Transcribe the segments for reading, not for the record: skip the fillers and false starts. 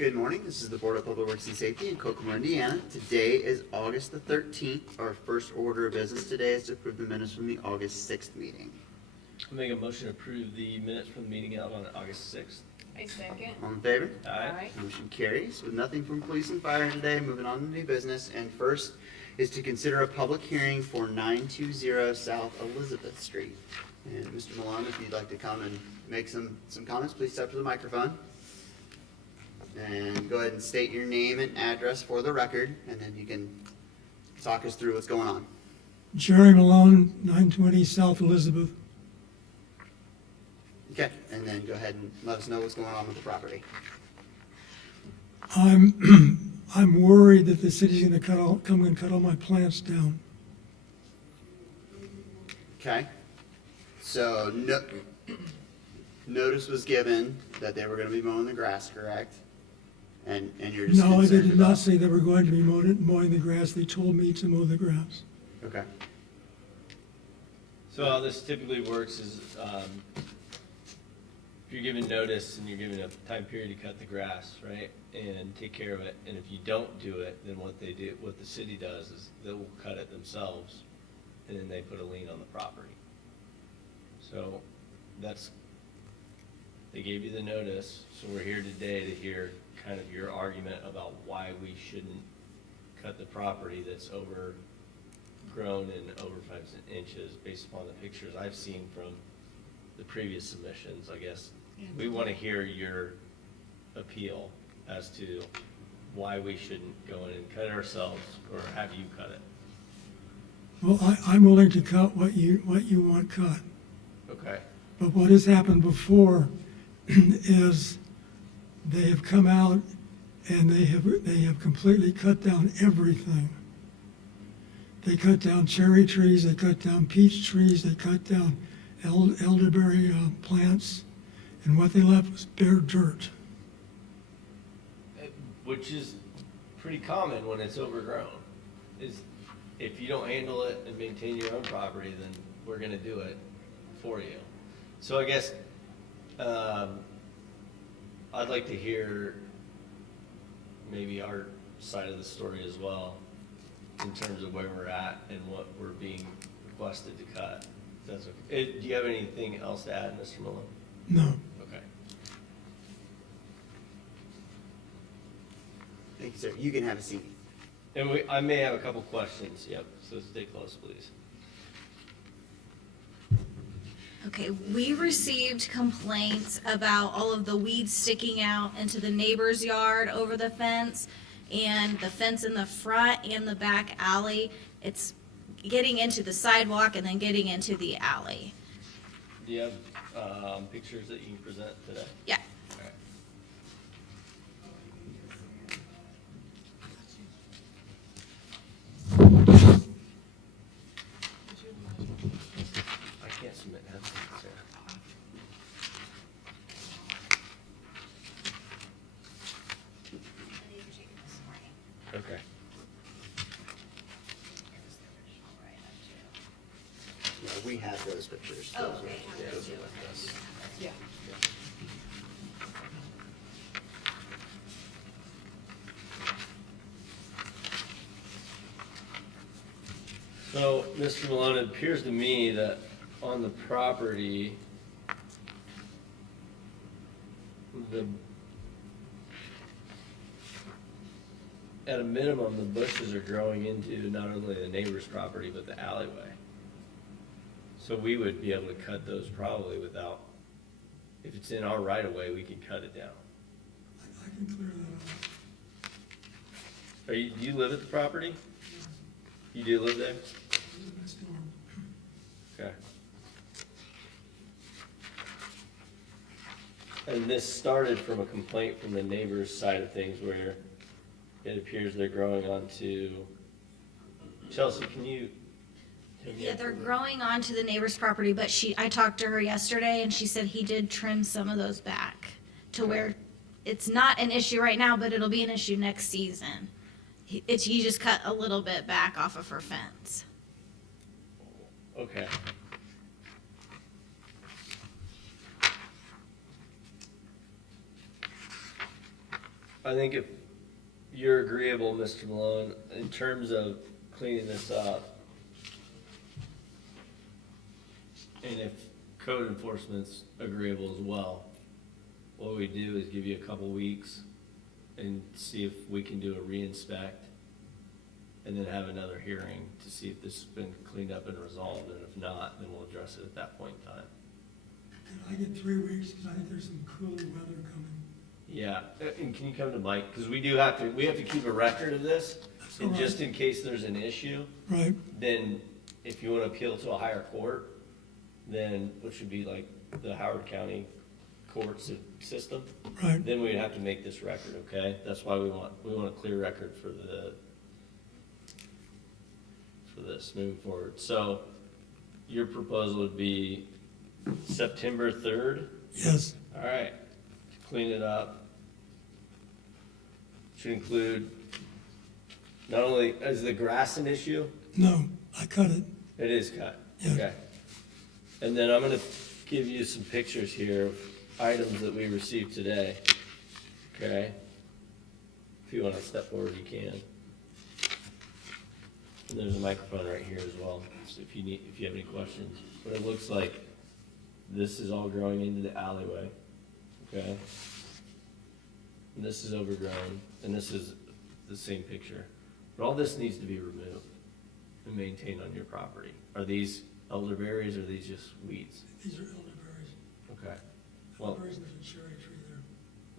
Good morning. This is the Board of Public Works and Safety in Kokomo, Indiana. Today is August the 13th. Our first order of business today is to approve the minutes from the August 6th meeting. I'll make a motion to approve the minutes from the meeting out on August 6th. I second. All in favor? Aye. Motion carries. With nothing from police and fire today, moving on to new business. And first is to consider a public hearing for 920 South Elizabeth Street. And Mr. Malone, if you'd like to come and make some comments, please step to the microphone. And go ahead and state your name and address for the record, and then you can talk us through what's going on. Jerry Malone, 920 South Elizabeth. Okay, and then go ahead and let us know what's going on with the property. I'm worried that the city's going to come and cut all my plants down. Okay, so notice was given that they were going to be mowing the grass, correct? And you're just No, they concerned did not about- say they were going to be mowing the grass. They told me to mow the grass. Okay, So how this typically works is, if you're given notice and you're given a time period to cut the grass, right, and take care of it, and if you don't do it, then what the city does is they will cut it themselves, and then they put a lien on the property. So they gave you the notice, so we're here today to hear kind of your argument about why we shouldn't cut the property that's overgrown and over 5 inches based upon the pictures I've seen from the previous submissions, I guess. We want to hear your appeal as to why we shouldn't go in and cut it ourselves or have you cut it. Well, I'm willing to cut what you want cut. Okay. But what has happened before is they have come out and they have completely cut down everything. They cut down cherry trees, they cut down peach trees, they cut down elderberry plants, and what they left was bare dirt. Which is pretty common when it's overgrown. Is if you don't handle it and maintain your own property, then we're gonna do it for you. So I guess, I'd like to hear maybe our side of the story as well, in terms of where we're at and what we're being requested to cut. If that's okay. Do you have anything else to add, Mr. Malone? No. Okay. thank you, sir. You can have a seat. And I may have a couple questions, yep, so stay close, please. Okay, we received complaints about all of the weeds sticking out into the neighbor's yard over the fence and the fence in the front and the back alley. It's getting into the sidewalk and then getting into the alley. Do you have pictures that you can present today? Yeah. All right. I can't submit that, Sarah. Okay. Yeah, we have those pictures. Oh, Those are- okay. yeah, those are with us. Yeah. So, Mr. Malone, it appears to me that on the property, at a minimum, the bushes are growing into not only the neighbor's property, but the alleyway. So we would be able to cut those probably without, if it's in our right of way, we can cut it down. I can clear that up. Do you live at the property? You do live there? Next door. Okay. And this started from a complaint from the neighbor's side of things where it appears they're growing onto, Chelsea, can you? Yeah, they're growing onto the neighbor's property, but I talked to her yesterday and she said he did trim some of those back to where it's not an issue right now, but it'll be an issue next season. He just cut a little bit back off of her fence. Okay. I think if you're agreeable, Mr. Malone, in terms of cleaning this up, and if code enforcement's agreeable as well, what we do is give you a couple weeks and see if we can do a re-inspect, and then have another hearing to see if this has been cleaned up and resolved, and if not, then we'll address it at that point in time. Can I get 3 weeks, because I think there's some cooler weather coming. Yeah, and can you come to Mike, because we have to keep a record of this, That's and all just right. in case there's an issue, Right, then if you want to appeal to a higher court, then, which would be like the Howard County court system, right. then we'd have to make this record, okay? That's why we want a clear record for this moving forward. So your proposal would be September 3rd? Yes, All right, to clean it up. Should include, not only, is the grass an issue? no, I cut it. It is cut, Yeah. okay. And then I'm gonna give you some pictures here of items that we received today, okay? If you wanna step forward, you can. And there's a microphone right here as well, so if you have any questions. But it looks like this is all growing into the alleyway, okay? And this is overgrown, and this is the same picture. But all this needs to be removed and maintained on your property. Are these elderberries, or are these just weeds? These are elderberries. Okay. Well, Elderberries, and there's a cherry tree there.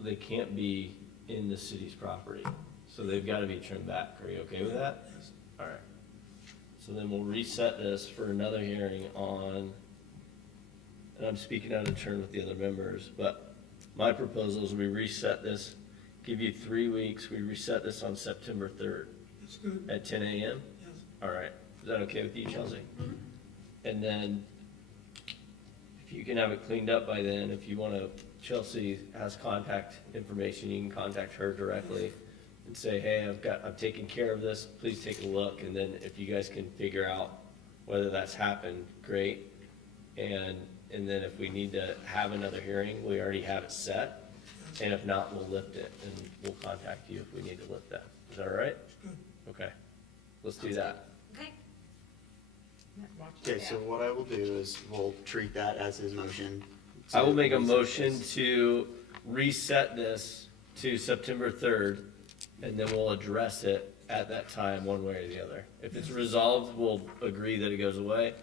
they can't be in the city's property, so they've gotta be trimmed back. Are you okay with that? Yes, All right. So then we'll reset this for another hearing on, and I'm speaking out of turn with the other members, but my proposal is we reset this, give you 3 weeks, we reset this on September 3rd that's good, at 10 a.m.? yes. All right. Is that okay with you, Chelsea? And then if you can have it cleaned up by then, if you wanna, Chelsea has contact information, you can contact her directly and say, hey, I'm taking care of this, please take a look, and then if you guys can figure out whether that's happened, great. And then if we need to have another hearing, we already have it set, and if not, we'll lift it, and we'll contact you if we need to lift that. Is that all right? Good. Okay, let's do that. Okay. Okay, so what I will do is we'll treat that as his motion. I will make a motion to reset this to September 3rd, and then we'll address it at that time, one way or the other. If it's resolved, we'll agree that it goes away,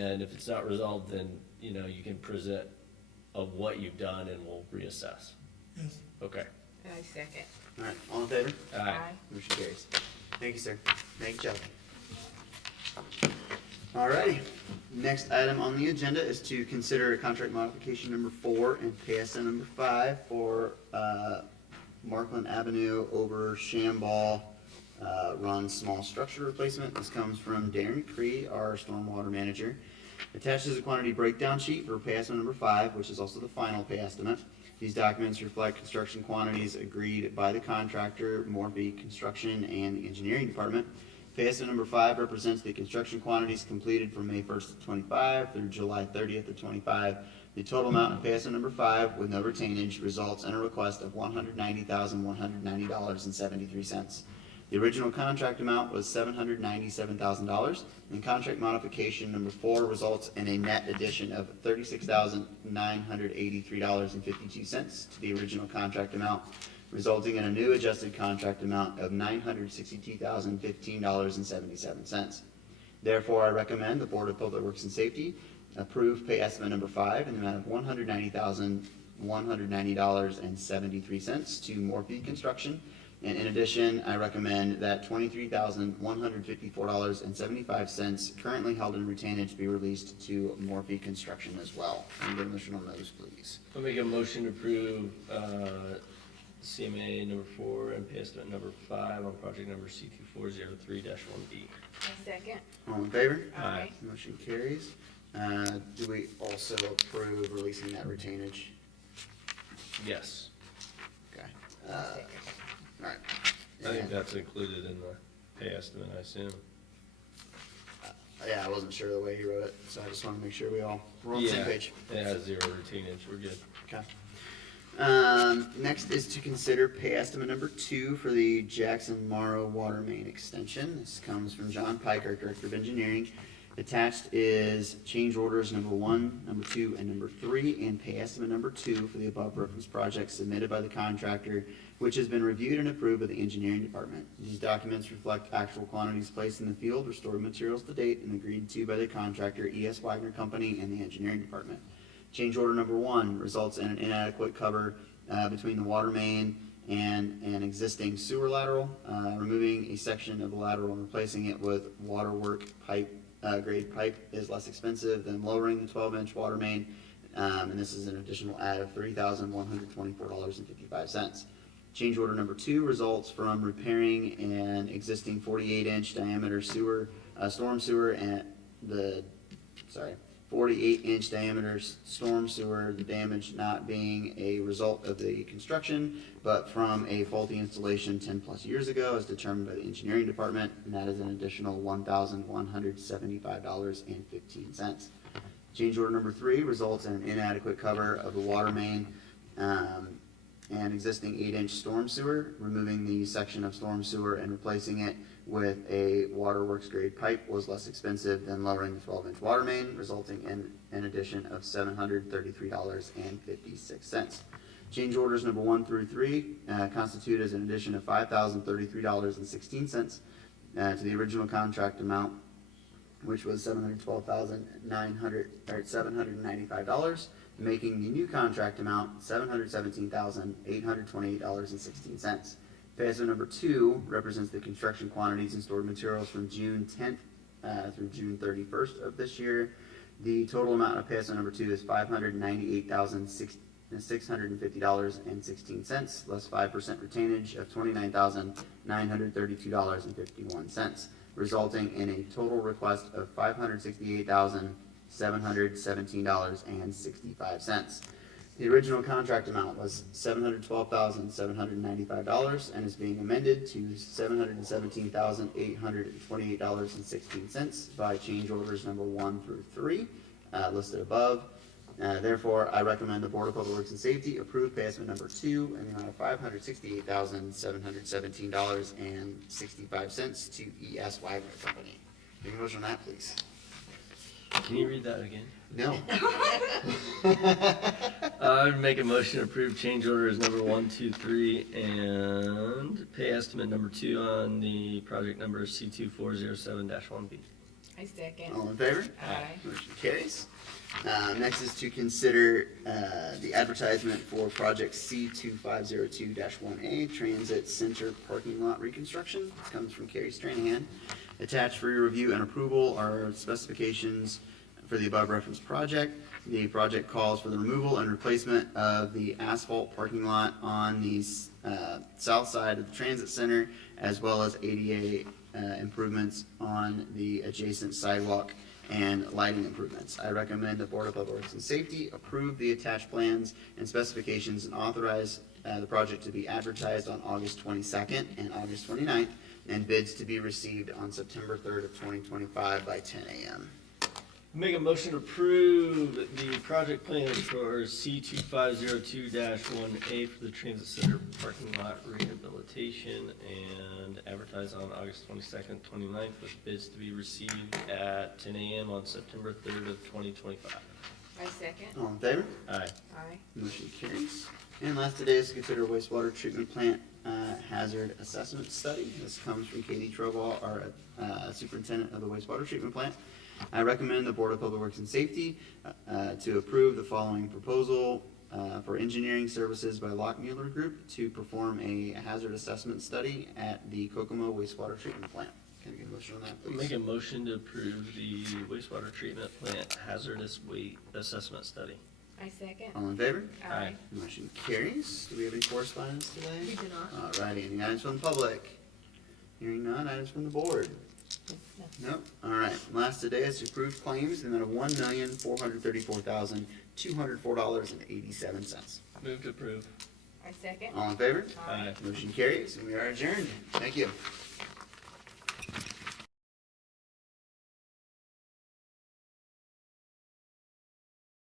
and if it's not resolved, then, you can present of what you've done, and we'll reassess. Yes, Okay. I second. All right, all in favor? Aye. Motion carries. Thank you, sir. Thank you, Chelsea. Alrighty, next item on the agenda is to consider contract modification number 4 and PSN number 5 for, Markland Avenue over Shamball, run small structure replacement. This comes from Darren Cree, our stormwater manager. Attached is a quantity breakdown sheet for pay estimate number 5, which is also the final pay estimate. These documents reflect construction quantities agreed by the contractor, Morphy Construction, and the engineering department. Pay estimate number 5 represents the construction quantities completed from May 1st of 25 through July 30th of 25. The total amount of pay estimate number 5 with no retainage results in a request of $190,190.73. The original contract amount was $797,000, and contract modification number 4 results in a net addition of $36,983.52 to the original contract amount, resulting in a new adjusted contract amount of $962,015.77. Therefore, I recommend the Board of Public Works and Safety approve pay estimate number 5 in the amount of $190,190.73 to Morphy Construction. And in addition, I recommend that $23,154.75 currently held in retainage be released to Morphy Construction as well. Can I get a motion on those, please? I'll make a motion to approve, CMA number 4 and pay estimate number 5 on project number C2403-1B. I second. All in favor? Aye. Motion carries. Do we also approve releasing that retainage? Yes, Okay. I second. All right. I think that's included in the pay estimate, I assume. Yeah, I wasn't sure the way he wrote it, so I just want to make sure we're on the same page. It has 0 retainage, we're good. Okay. Next is to consider pay estimate number 2 for the Jackson Morrow Water Main Extension. This comes from John Pike, our Director of Engineering. Attached is change orders number 1, number 2, and number 3, and pay estimate number 2 for the above referenced project submitted by the contractor, which has been reviewed and approved by the engineering department. These documents reflect actual quantities placed in the field, restored materials to date, and agreed to by the contractor, E.S. Wagner Company, and the engineering department. Change order number 1 results in an inadequate cover between the water main and an existing sewer lateral, removing a section of the lateral and replacing it with waterwork pipe. Grade pipe is less expensive than lowering the 12-inch water main, and this is an additional add of $3,124.55. Change order number 2 results from repairing an existing 48-inch diameter storm sewer and 48-inch diameter storm sewer, the damage not being a result of the construction, but from a faulty installation 10 plus years ago as determined by the engineering department, and that is an additional $1,175.15. Change order number 3 results in an inadequate cover of the water main and existing 8-inch storm sewer, removing the section of storm sewer and replacing it with a waterworks grade pipe was less expensive than lowering the 12-inch water main, resulting in an addition of $733.56. Change orders number 1 through 3 constitute as an addition of $5,033.16 to the original contract amount, which was $795, making the new contract amount $717,828.16. Pay estimate number 2 represents the construction quantities and stored materials from June 10th through June 31st of this year. The total amount of pay estimate number 2 is $598,650.16, less 5% retainage of $29,932.51, resulting in a total request of $568,717.65. The original contract amount was $712,795 and is being amended to $717,828.16 by change orders number 1 through 3 listed above. Therefore, I recommend the Board of Public Works and Safety approve pay estimate number 2 in the amount of $568,717.65 to E.S. Wagner Company. Make a motion on that, please. Can you read that again? No. I would make a motion to approve change orders number 1, 2, 3, and pay estimate number 2 on the project number C2407-1B. I second. All in favor? Aye. Motion carries. Next is to consider the advertisement for project C2502-1A, Transit Center Parking Lot Reconstruction. This comes from Carrie Stranahan. Attached for your review and approval are specifications for the above referenced project. The project calls for the removal and replacement of the asphalt parking lot on the south side of the transit center, as well as ADA improvements on the adjacent sidewalk and lighting improvements. I recommend the Board of Public Works and Safety approve the attached plans and specifications and authorize the project to be advertised on August 22nd and August 29th, and bids to be received on September 3rd of 2025 by 10 a.m. Make a motion to approve the project plans for C2502-1A for the Transit Center parking lot rehabilitation and advertise on August 22nd, 29th with bids to be received at 10 a.m. on September 3rd of 2025. I second. All in favor? Aye. Aye. Motion carries. And last today is to consider wastewater treatment plant hazard assessment study. This comes from Katie Troball, our superintendent of the wastewater treatment plant. I recommend the Board of Public Works and Safety to approve the following proposal for engineering services by Lockmuller Group to perform a hazard assessment study at the Kokomo wastewater treatment plant. Can I get a motion on that, please? Make a motion to approve the wastewater treatment plant hazardous waste assessment study. I second. All in favor? Aye. Motion carries. Do we have any correspondence today? We do not. Alrighty, any items from the public? Hearing none, items from the board? Nope. Alright, last today is to approve claims in the amount of $1,434,204.87. Move to approve. I second. All in favor? Aye. Motion carries, and we are adjourned. Thank you.